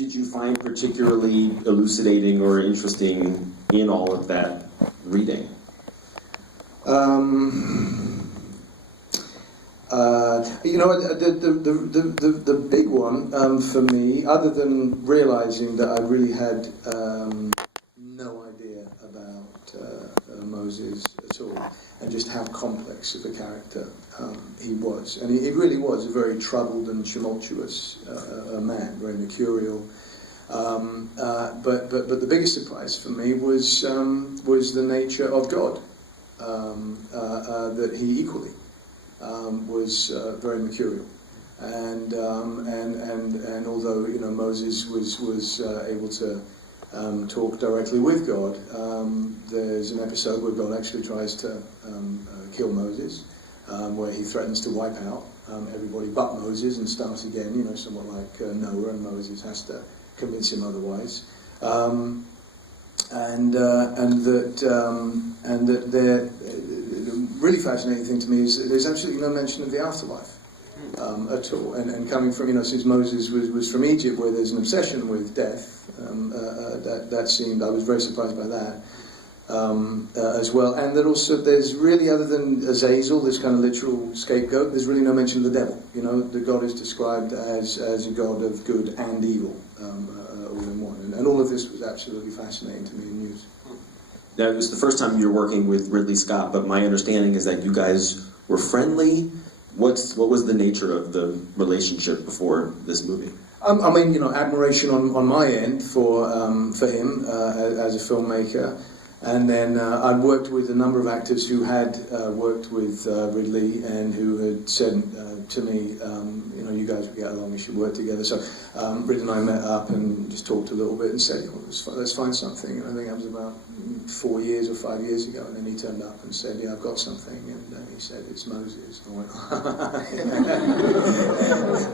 did you find particularly elucidating or interesting in all of that reading? You know, the big one for me, other than realizing that I really had no idea about Moses at all, and just how complex of a character he was. And he really was a very troubled and tumultuous man, very mercurial. But the biggest surprise for me was the nature of God, that he equally was very mercurial, and although Moses was able to talk directly with God, there's an episode where God actually tries to kill Moses, where he threatens to wipe out everybody but Moses and start again, somewhat like Noah, and Moses has to convince him otherwise, and that there. The really fascinating thing to me is that there's absolutely no mention of the afterlife at all. And coming from, since Moses was from Egypt, where there's an obsession with death, that seemed, I was very surprised by that as well. And that also there's really, other than Azazel, this kind of literal scapegoat, there's really no mention of the devil. The God is described as a God of good and evil, all in one. And all of this was absolutely fascinating to me in news. Now, it was the first time you were working with Ridley Scott, but my understanding is that you guys were friendly. What was the nature of the relationship before this movie? I mean, admiration on my end for him as a filmmaker. And then I'd worked with a number of actors who had worked with Ridley and who had said to me, you guys would get along, you should work together. So Ridley and I met up and just talked a little bit and said, let's find something. And I think that was about 4 years or 5 years ago. And then he turned up and said, yeah, I've got something. And he said, it's Moses. And I went,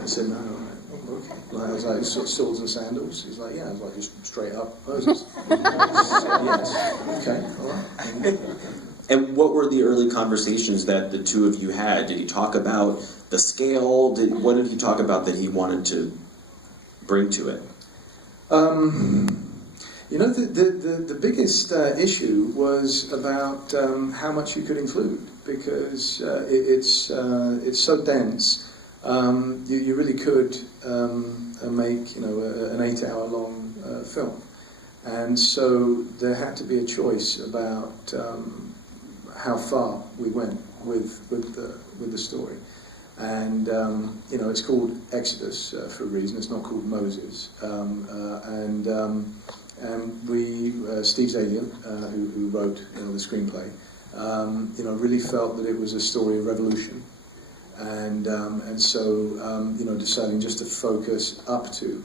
I said, no, okay. I was like, swords and sandals? He's like, yeah. I was like, just straight up Moses. Yes. Okay, all right. And what were the early conversations that the two of you had? Did he talk about the scale? What did he talk about that he wanted to bring to it? The biggest issue was about how much you could include, because it's so dense. You really could make an 8-hour-long film, and so there had to be a choice about how far we went with the story. And it's called Exodus for a reason. It's not called Moses. And we, Steve Zalian, who wrote the screenplay, really felt that it was a story of revolution. And so deciding just to focus up to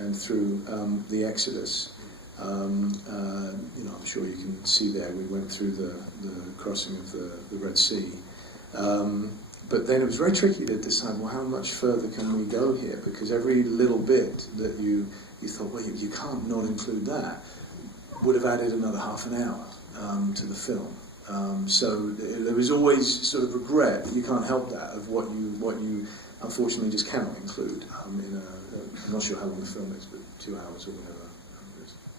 and through the Exodus. I'm sure you can see there we went through the crossing of the Red Sea. But then it was very tricky to decide, well, how much further can we go here? Because every little bit that you thought, well, you can't not include that, would have added another half an hour to the film. So there was always sort of regret that you can't help that, of what you unfortunately just cannot include I'm not sure how long the film is, but 2 hours or whatever.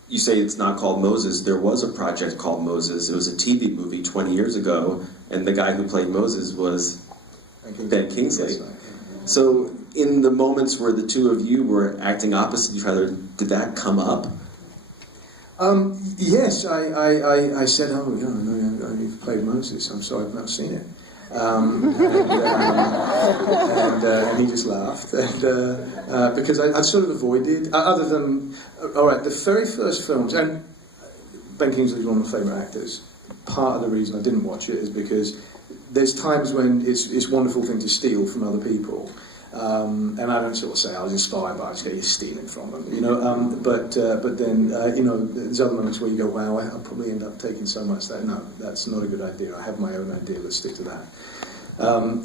You say it's not called Moses. There was a project called Moses. It was a TV movie 20 years ago, and the guy who played Moses was Ben Kingsley. Yes, right. So in the moments where the two of you were acting opposite each other, did that come up? Yes, I said, oh, no, you've played Moses. I'm sorry, I've not seen it. And he just laughed, and because I sort of avoided, other than, all right, the very first films, and Ben Kingsley's one of my favourite actors. Part of the reason I didn't watch it is because there's times when it's a wonderful thing to steal from other people. And I don't sort of say I was inspired by it, you're stealing from them, but then, there's other moments where you go, wow, I'll probably end up taking so much that, no, that's not a good idea, I have my own idea, let's stick to that.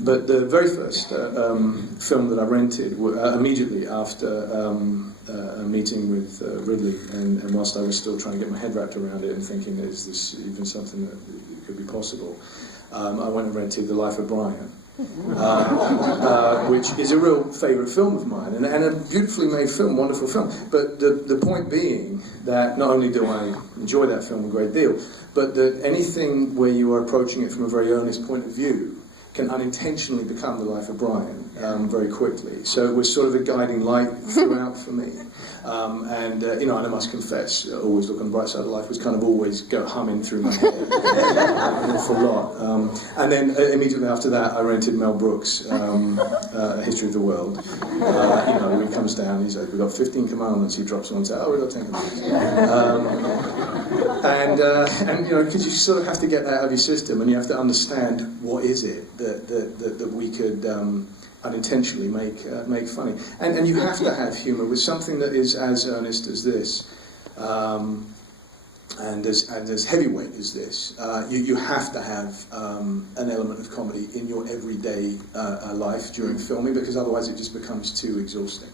But the very first film that I rented, immediately after a meeting with Ridley, and whilst I was still trying to get my head wrapped around it and thinking, is this even something that could be possible, I went and rented The Life of Brian. which is a real favourite film of mine, and a beautifully made film, wonderful film. But the point being that not only do I enjoy that film a great deal, but that anything where you are approaching it from a very earnest point of view can unintentionally become the life of Brian very quickly. So it was sort of a guiding light throughout for me. And I must confess, always look on the bright side of life was kind of always go humming through my head an awful lot. And then immediately after that, I rented Mel Brooks' A History of the World. When he comes down, he's like, "We've got 15 commandments." He drops on and says, "Oh, we've got 10 commandments." Because you sort of have to get that out of your system, and you have to understand what is it that we could unintentionally make funny, and you have to have humour with something that is as earnest as this, and as heavyweight as this. You have to have an element of comedy in your everyday life during filming, because otherwise it just becomes too exhausting.